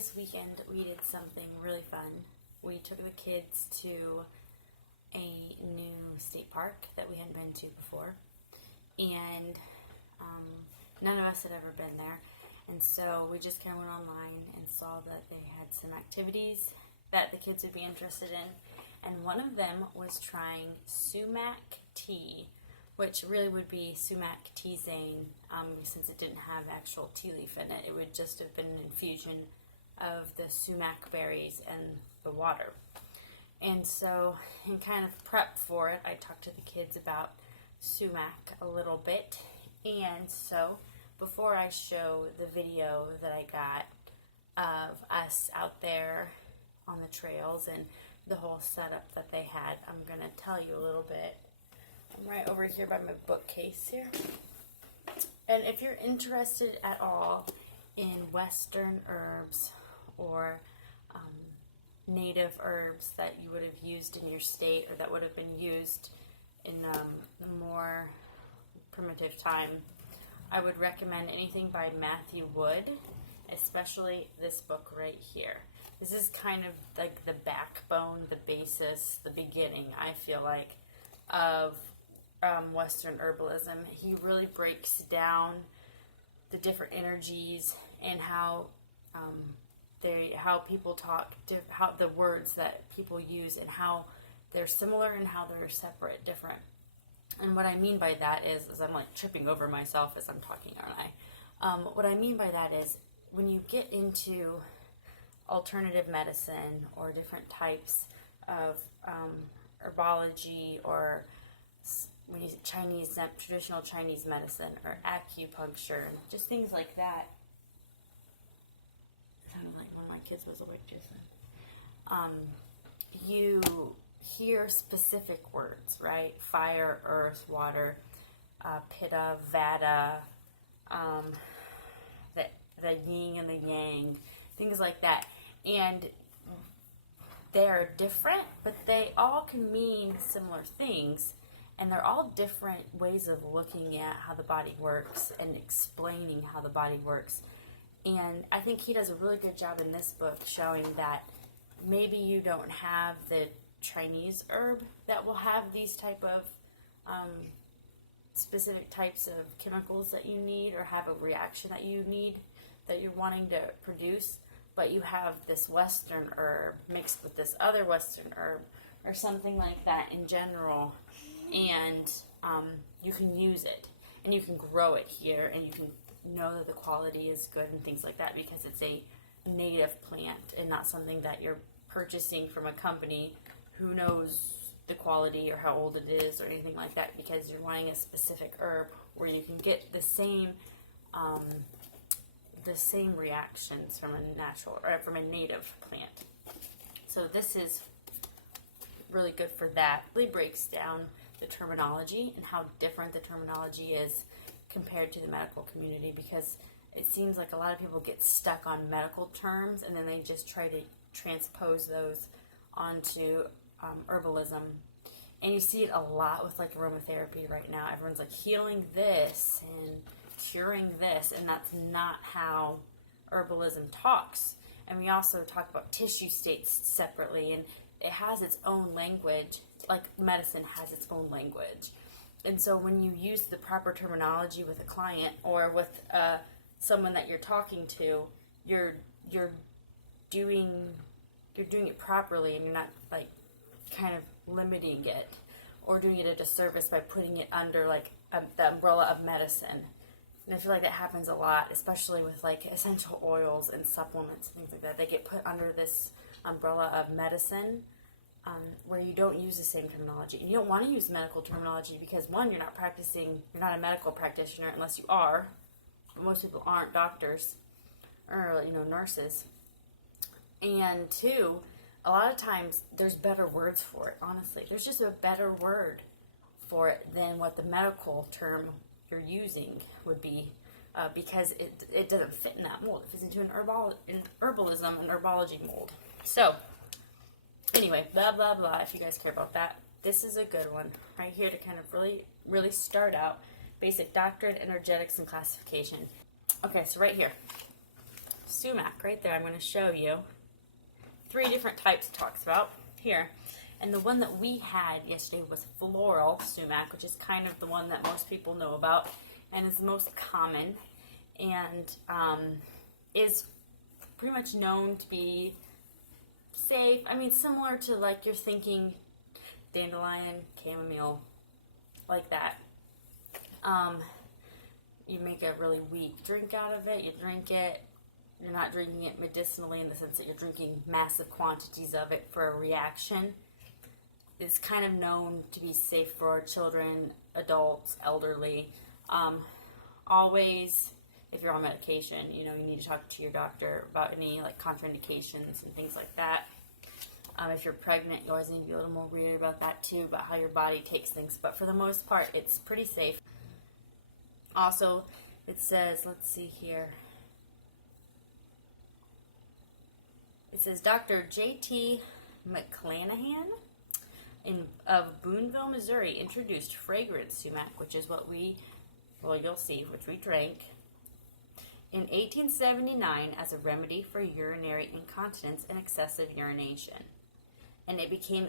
this weekend we did something really fun. We took the kids to a new state park that we hadn't been to before, and none of us had ever been there, and so we just kind of went online and saw that they had some activities that the kids would be interested in, and one of them was trying Sumac tea, which really would be Sumac tisane, since it didn't have actual tea leaf in it. It would just have been an infusion of the sumac berries and the water. And so, in kind of prep for it, I talked to the kids about sumac a little bit. And so, before I show the video that I got of us out there on the trails and the whole setup that they had, I'm going to tell you a little bit. I'm right over here by my bookcase here. And if you're interested at all in Western herbs or native herbs that you would have used in your state or that would have been used in a more primitive time, I would recommend anything by Matthew Wood, especially this book right here. This is kind of like the backbone, the basis, the beginning, I feel like, of Western herbalism. He really breaks down the different energies and how people talk, how the words that people use, and how they're similar and how they're separate, different. And what I mean by that is I'm like tripping over myself as I'm talking, aren't I? What I mean by that is when you get into alternative medicine or different types of herbology, or when you Chinese, traditional Chinese medicine or acupuncture, just things like that. Sounded like one of my kids was awake just then. You hear specific words, right? Fire, earth, water, pitta, vata, the yin and the yang, things like that. And they're different, but they all can mean similar things. And they're all different ways of looking at how the body works and explaining how the body works. And I think he does a really good job in this book showing that maybe you don't have the Chinese herb that will have these type of specific types of chemicals that you need, or have a reaction that you need, that you're wanting to produce, but you have this Western herb mixed with this other Western herb, or something like that in general. And you can use it, and you can grow it here, and you can know that the quality is good and things like that, because it's a native plant and not something that you're purchasing from a company who knows the quality or how old it is or anything like that, because you're wanting a specific herb where you can get the same reactions from a natural, or from a native plant. So this is really good for that. It really breaks down the terminology and how different the terminology is compared to the medical community, because it seems like a lot of people get stuck on medical terms and then they just try to transpose those onto herbalism. And you see it a lot with like aromatherapy right now. Everyone's like healing this and curing this, and that's not how herbalism talks. And we also talk about tissue states separately, and it has its own language, like medicine has its own language. And so when you use the proper terminology with a client or with someone that you're talking to, you're doing it properly, and you're not like kind of limiting it or doing it a disservice by putting it under like the umbrella of medicine. And I feel like that happens a lot, especially with like essential oils and supplements and things like that. They get put under this umbrella of medicine, where you don't use the same terminology. And you don't want to use medical terminology because, one, you're not a medical practitioner unless you are, but most people aren't doctors or, nurses. And two, a lot of times there's better words for it, honestly. There's just a better word for it than what the medical term you're using would be, because it doesn't fit in that mold. It fits into an herbalism and herbology mold. So, anyway, blah, blah, blah, if you guys care about that. This is a good one right here to kind of really, really start out. Basic doctrine, energetics, and classification. Okay, so right here. sumac right there. I'm going to show you 3 different types it talks about here. And the one that we had yesterday was floral sumac, which is kind of the one that most people know about and is the most common, and is pretty much known to be safe. I mean, similar to like you're thinking dandelion, chamomile, like that. You make a really weak drink out of it. You drink it. You're not drinking it medicinally in the sense that you're drinking massive quantities of it for a reaction. It's kind of known to be safe for children, adults, elderly. Always, if you're on medication, you need to talk to your doctor about any like contraindications and things like that. If you're pregnant, you always need to be a little more weird about that too, about how your body takes things. But for the most part, it's pretty safe. Also, it says, let's see here. It says Dr. J.T. McClanahan of Boonville, Missouri, introduced fragrant sumac, which is what you'll see, which we drank, in 1879 as a remedy for urinary incontinence and excessive urination. And it became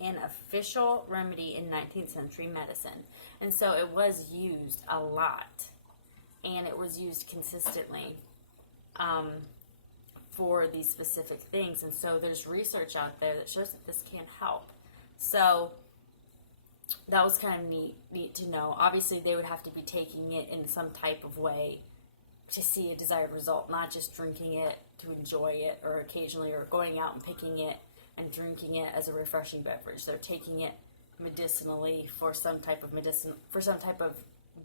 an official remedy in 19th century medicine. And so it was used a lot, and it was used consistently for these specific things. And so there's research out there that shows that this can help. So that was kind of neat to know. Obviously, they would have to be taking it in some type of way to see a desired result, not just drinking it to enjoy it, or occasionally, or going out and picking it and drinking it as a refreshing beverage. They're taking it medicinally for some type of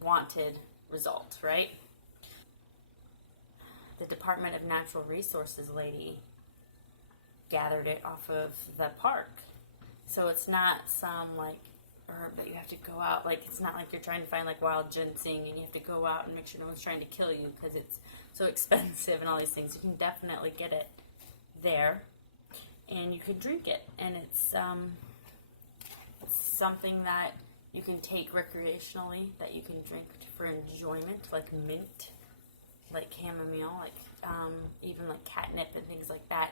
wanted result, right? The Department of Natural Resources lady gathered it off of the park. So it's not some like herb that you have to go out, like it's not like you're trying to find like wild ginseng and you have to go out and make sure no one's trying to kill you because it's so expensive and all these things. You can definitely get it there and you can drink it, and it's something that you can take recreationally, that you can drink for enjoyment, like mint, like chamomile, like even like catnip and things like that.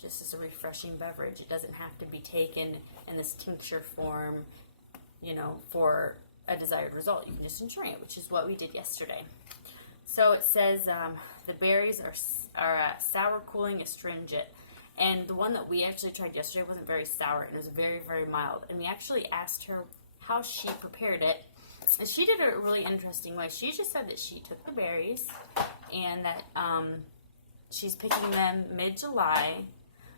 Just as a refreshing beverage. It doesn't have to be taken in this tincture form, for a desired result. You can just enjoy it, which is what we did yesterday. So it says the berries are sour, cooling, astringent. And the one that we actually tried yesterday wasn't very sour, and it was very, very mild. And we actually asked her how she prepared it. And she did it a really interesting way. She just said that she took the berries and that she's picking them mid-July,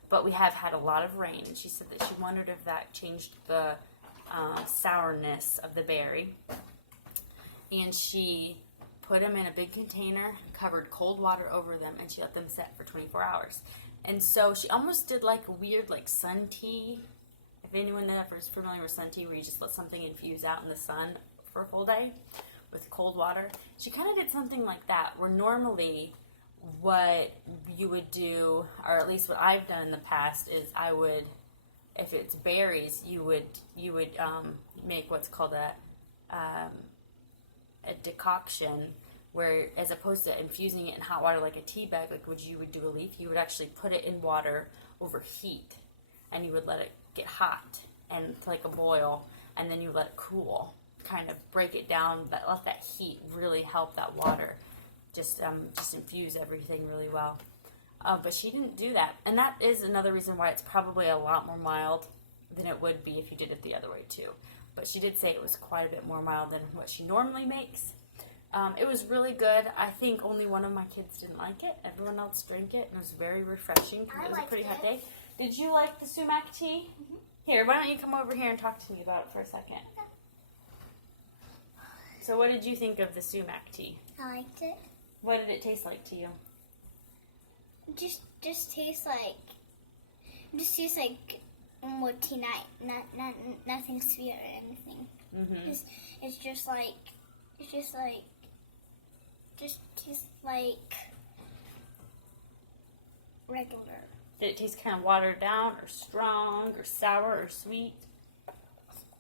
but we have had a lot of rain. And she said that she wondered if that changed the sourness of the berry. And she put them in a big container, covered cold water over them, and she let them set for 24 hours. And so she almost did like a weird like sun tea. If anyone ever is familiar with sun tea, where you just let something infuse out in the sun for a full day with cold water. She kind of did something like that, where normally what you would do, or at least what I've done in the past, is I would, if it's berries, you would make what's called a decoction, where as opposed to infusing it in hot water like a tea bag, like what you would do a leaf, you would actually put it in water over heat, and you would let it get hot and like a boil, and then you let it cool, kind of break it down, but let that heat really help that water just infuse everything really well. But she didn't do that, and that is another reason why it's probably a lot more mild than it would be if you did it the other way too. But she did say it was quite a bit more mild than what she normally makes. It was really good. I think only one of my kids didn't like it. Everyone else drank it, and it was very refreshing. It was a pretty hot day. Did you like the sumac tea? Mm-hmm. Here, why don't you come over here and talk to me about it for a second? Okay. So what did you think of the sumac tea? I liked it. What did it taste like to you? Just tastes like more tea, not nothing sweet or anything. Mm-hmm. It's just tastes like regular. Did it taste kind of watered down, or strong, or sour, or sweet?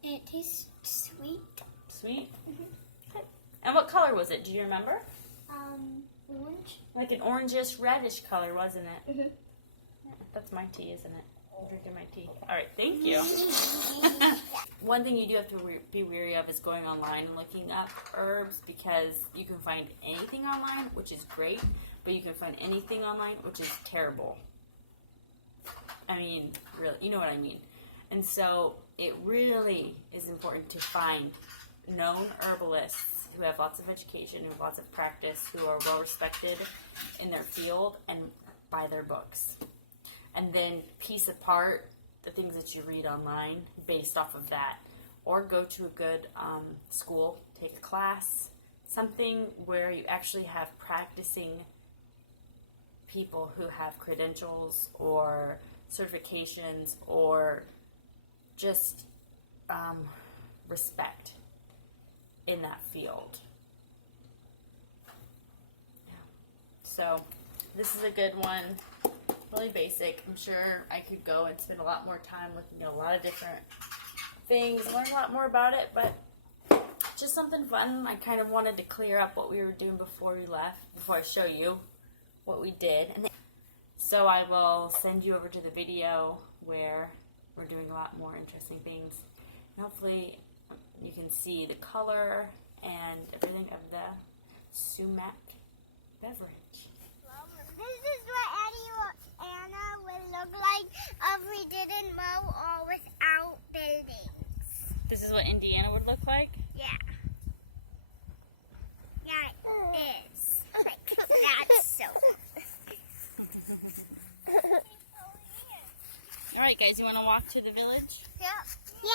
It tastes sweet. Sweet? Mm-hmm. Okay. And what color was it? Do you remember? Orange. Like an orangish, reddish color, wasn't it? Mhm. That's my tea, isn't it? I'm drinking my tea. All right, thank you. One thing you do have to be wary of is going online and looking up herbs, because you can find anything online, which is great, but you can find anything online, which is terrible. I mean, really, you know what I mean. And so it really is important to find known herbalists who have lots of education, who have lots of practice, who are well respected in their field, and buy their books. And then piece apart the things that you read online based off of that. Or go to a good school, take a class, something where you actually have practicing people who have credentials or certifications or just respect in that field. Yeah. So this is a good one. Really basic. I'm sure I could go and spend a lot more time looking at a lot of different things, learn a lot more about it, but just something fun. I kind of wanted to clear up what we were doing before we left, before I show you what we did. And so I will send you over to the video where we're doing a lot more interesting things. And hopefully you can see the color and everything of the Sumac beverage. This is what Anna would look like if we didn't mow or without buildings. This is what Indiana would look like? Yeah. Yeah, it is. Like, that's so. Alright guys, you want to walk to the village? Yeah. Yeah.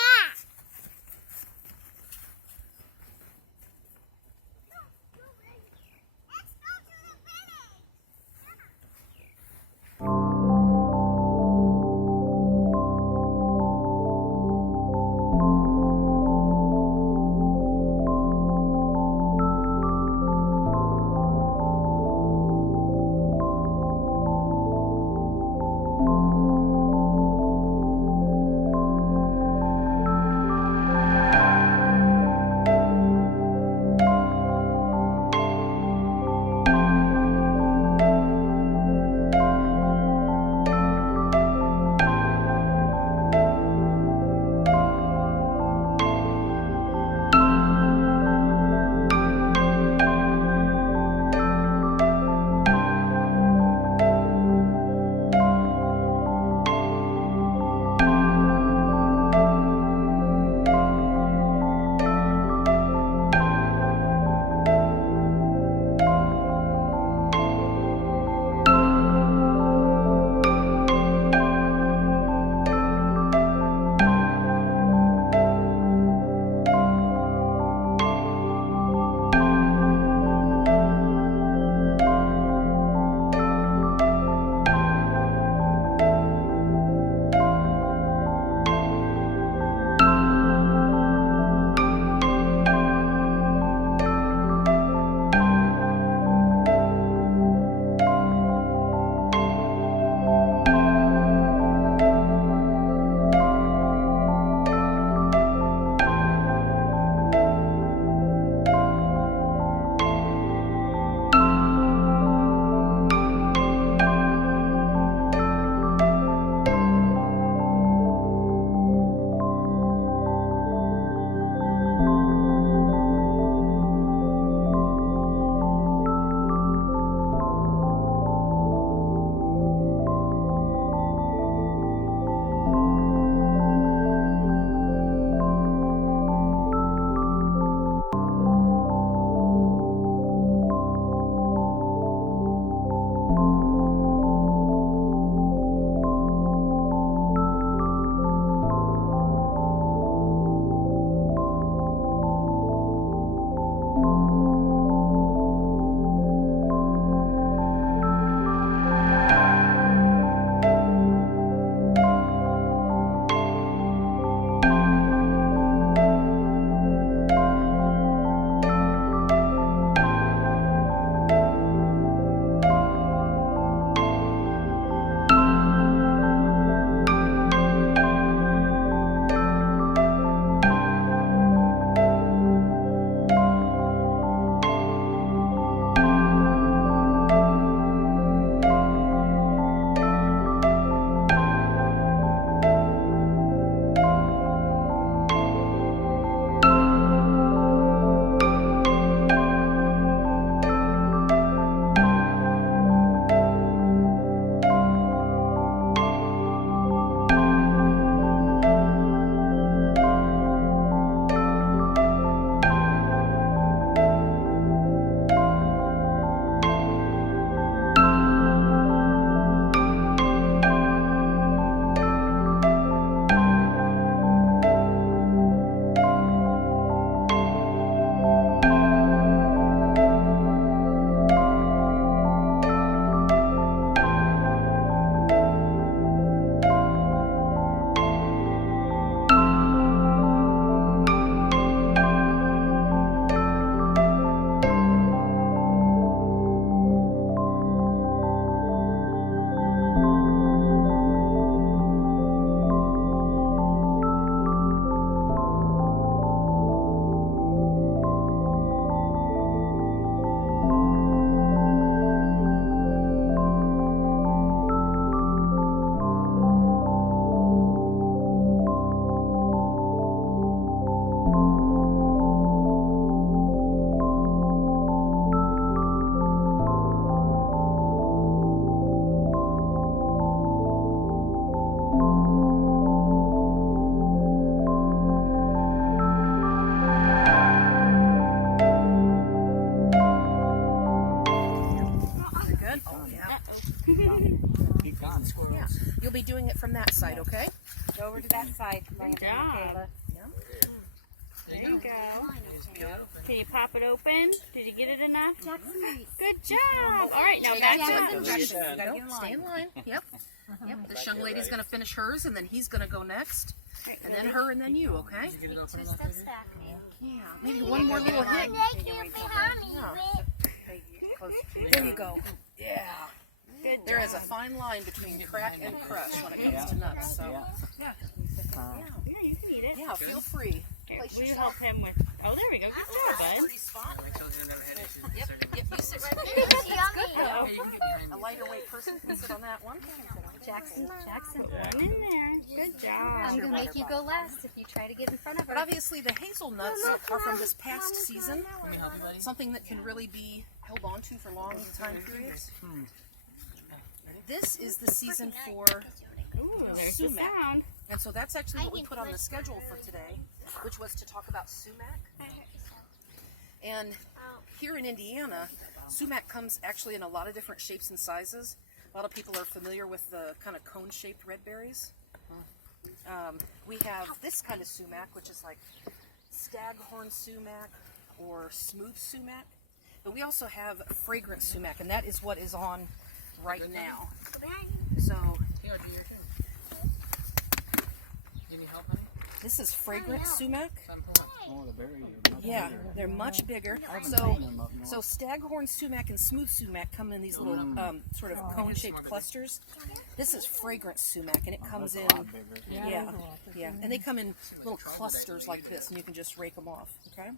from that side, okay? Go over to that side, Landon, job. Michaela. There you go. Can you pop it open? Did you get it enough? Good job. All right, now back to Direction. Nope, stay in line. Yep. Yep. This young lady's going to finish hers, and then he's going to go next, and then her, and then you, okay? Yeah. Maybe one more little hit. They can't behind me. There you go. Yeah. There is a fine line between crack and crush when it comes to nuts. So, yeah. Yeah, you can eat it. Yeah, feel free. Okay, Place will you yourself. help him with? Oh, there we go. Good job, bud. Pretty spot. Yep, yep. You sit right This there. is yummy. A lighter weight person can sit on that one. Jackson. One in there. Good job. I'm going to make you go last if you try to get in front of her. But obviously the hazelnuts are from this past season. Something that can really be held on to for long time periods. This is the season for Ooh, there's the Sumac. sound. And so that's actually what we put on the schedule for today, which was to talk about sumac. And here in Indiana, sumac comes actually in a lot of different shapes and sizes. A lot of people are familiar with the kind of cone-shaped red berries. We have this kind of sumac, which is like staghorn sumac or smooth sumac. But we also have fragrant sumac, and that is what is on right now. So this is fragrant sumac. Yeah, they're much bigger. So staghorn sumac and smooth sumac come in these little sort of cone-shaped clusters. This is fragrant sumac, and it comes in. Yeah, yeah, and they come in little clusters like this, and you can just rake them off. Okay.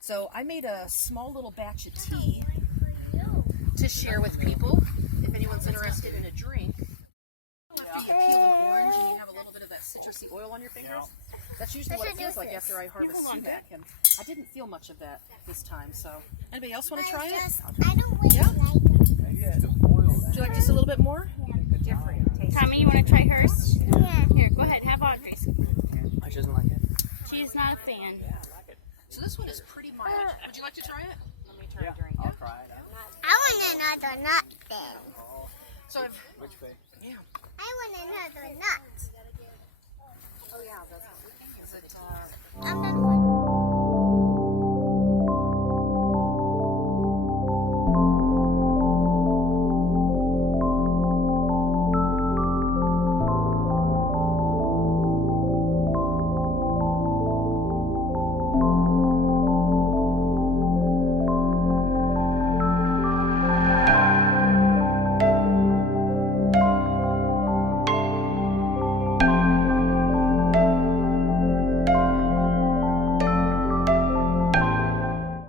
So I made a small little batch of tea to share with people if anyone's interested in a drink. After you peel an orange and you have a little bit of that citrusy oil on your fingers, that's usually what it feels like after I harvest sumac, and I didn't feel much of that this time. So, anybody else want to try it? I don't really like it. Would you like just a little bit more? Tommy, you want to try hers? Yeah. Here, go ahead. Have Audrey's. She doesn't like it. She's not a fan. So this one is pretty mild. Would you like to try it? Let me try a drink. I'll try it. I want another nut then. So I've, Which way? yeah. I want another nut. Oh yeah, that's is it